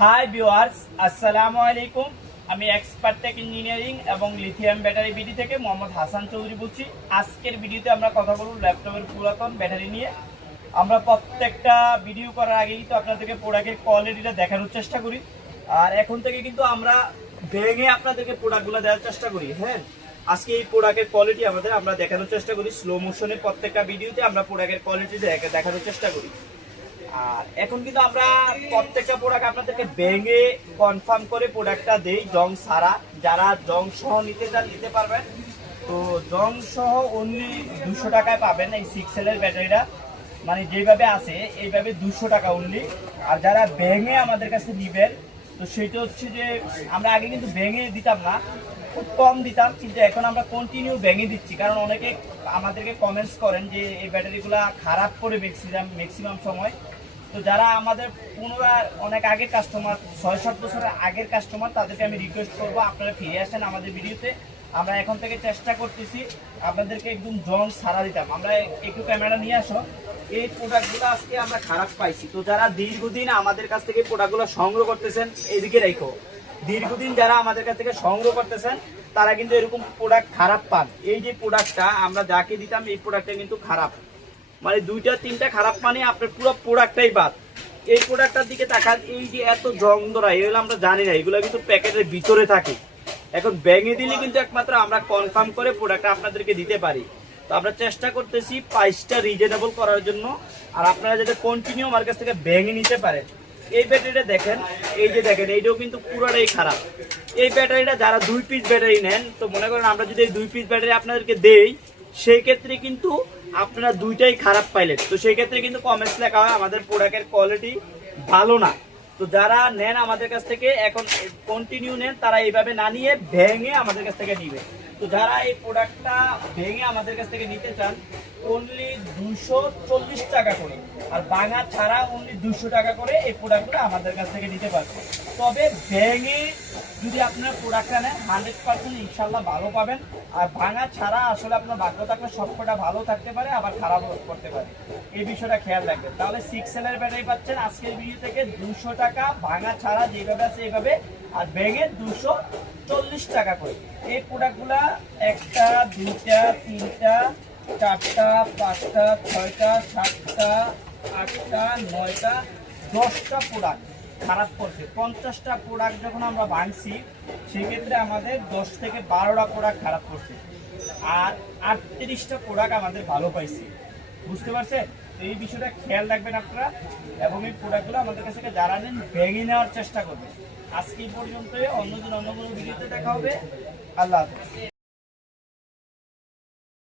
Hi viewers, আসসালামু আলাইকুম। আমি এক্সপার্ট টেক ইঞ্জিনিয়ারিং এবং লিথিয়াম ব্যাটারি বিডি থেকে মোহাম্মদ হাসান চৌধুরী বলছি। আজকের ভিডিওতে আমরা কথা বলব ল্যাপটপের পুরাতন ব্যাটারি নিয়ে। আমরা প্রত্যেকটা ভিডিও করার আগেই তো আপনাদেরকে প্রোডাক্টের কোয়ালিটিটা দেখানোর চেষ্টা করি, আর এখন থেকে কিন্তু আমরা ভেঙে আপনাদেরকে প্রোডাক্টগুলো দেওয়ার চেষ্টা করি। হ্যাঁ, আজকে এই প্রোডাক্টের কোয়ালিটি আমরা দেখানোর চেষ্টা করি। স্লো মোশনের প্রত্যেকটা ভিডিওতে আমরা প্রোডাক্টের কোয়ালিটি দেখানোর চেষ্টা করি। আর এখন কিন্তু আমরা প্রত্যেকটা প্রোডাক্ট আপনাদেরকে ভেঙে কনফার্ম করে প্রোডাক্টটা দেই জং ছাড়া। যারা জং সহ নিতে চান নিতে পারবেন। তো জং সহ অনলি 200 টাকায় পাবেন এই 6 এর ব্যাটারিটা, মানে যেভাবে আছে এইভাবে 200 টাকা অনলি। আর যারা ভেঙে আমাদের কাছে নিবেন, তো সেটা হচ্ছে যে আমরা আগে কিন্তু ভেঙে দিতাম না, খুব কম দিতাম, কিন্তু এখন আমরা কন্টিনিউ ভেঙে দিচ্ছি। কারণ অনেকে আমাদেরকে কমেন্টস করেন যে এই ব্যাটারিগুলো খারাপ করে ম্যাক্সিমাম সময়। তো যারা আমাদের পুনরায় অনেক আগের কাস্টমার, 6-7 বছরের আগের কাস্টমার, তাদেরকে আমি রিকোয়েস্ট করবো আপনারা ফিরে আসেন আমাদের ভিডিওতে। আমরা এখন থেকে চেষ্টা করতেছি আপনাদেরকে একদম জং সারা দিতাম। আমরা একটু ক্যামেরা নিয়ে আসো। এই প্রোডাক্টগুলো আজকে আমরা খারাপ পাইছি। তো যারা দীর্ঘদিন আমাদের কাছ থেকে প্রোডাক্টগুলো সংগ্রহ করতেছেন, এদিকে রেখো, দীর্ঘদিন যারা আমাদের কাছ থেকে সংগ্রহ করতেছেন তারা কিন্তু এরকম প্রোডাক্ট খারাপ পান। এই যে প্রোডাক্টটা আমরা যাকে দিতাম এই প্রোডাক্টটা কিন্তু খারাপ, মানে 2-3টা খারাপ, মানে আপনার পুরো প্রোডাক্টটাই বাদ। এই প্রোডাক্টটার দিকে তাকান, এই যে এত জং ধরা, এগুলো আমরা জানি না, এগুলো কিন্তু প্যাকেটের ভিতরে থাকে। এখন ভেঙে দিলে কিন্তু একমাত্র আমরা কনফার্ম করে প্রোডাক্টটা আপনাদেরকে দিতে পারি। তো আমরা চেষ্টা করতেছি প্রাইসটা রিজনেবল করার জন্য, আর আপনারা যাতে কন্টিনিউ আমার কাছ থেকে ভেঙে নিতে পারেন। এই ব্যাটারিটা দেখেন, এই যে দেখেন, এইটাও কিন্তু পুরোটাই খারাপ। এই ব্যাটারিটা যারা 2 পিস ব্যাটারি নেন, তো মনে করেন আমরা যদি এই 2 পিস ব্যাটারি আপনাদেরকে দেই, সেই ক্ষেত্রে কিন্তু আপনারা দুইটাই খারাপ পাইলেন। তো সেই ক্ষেত্রে কিন্তু কমেন্টস লেখা হয় আমাদের প্রোডাক্টের কোয়ালিটি ভালো না। তো যারা নেন আমাদের কাছ থেকে, এখন কন্টিনিউ নেন, তারা এইভাবে না নিয়ে ভেঙে আমাদের কাছ থেকে নিবে। তো যারা এই প্রোডাক্টটা ভেঙে আমাদের কাছ থেকে নিতে চান, অনলি 240 টাকা করে, আর ভাঙা ছাড়া অনলি 200 টাকা করে এই প্রোডাক্টগুলো আমাদের কাছ থেকে নিতে পারবেন। তবে ভেঙে যদি আপনার প্রোডাক্টটা নেন 100% ইনশাল্লাহ ভালো পাবেন। আর ভাঙা ছাড়া আসলে আপনার ভাগ্য থাকলে সবকটা ভালো থাকতে পারে, আবার খারাপ করতে পারে। এই বিষয়টা খেয়াল রাখবেন। তাহলে 6 এর ব্যাটারি পাচ্ছেন আজকের ভিডিও থেকে 200 টাকা, ভাঙা ছাড়া যেভাবে আছে এইভাবে, আর ভেঙে 240 টাকা করে। এই প্রোডাক্টগুলা 1টা 2টা 3টা 4টা 5টা 6টা 7টা 8টা 9টা 10টা প্রোডাক্ট খারাপ করছে। 50টা প্রোডাক্ট যখন আমরা ভাঙছি, সেক্ষেত্রে আমাদের 10 থেকে 12টা প্রোডাক্ট খারাপ করছে, আর 38টা প্রোডাক্ট আমাদের ভালো পাইছি। বুঝতে পারছেন? এই বিষয়টা খেয়াল রাখবেন আপনারা, এবং এই প্রোডাক্টগুলো আমাদের কাছ থেকে যারা নেন ভেঙে নেওয়ার চেষ্টা করবেন। আজকে পর্যন্ত, অন্যদিন অন্য কোনো ভিডিওতে দেখা হবে। আল্লাহ হাফেজ।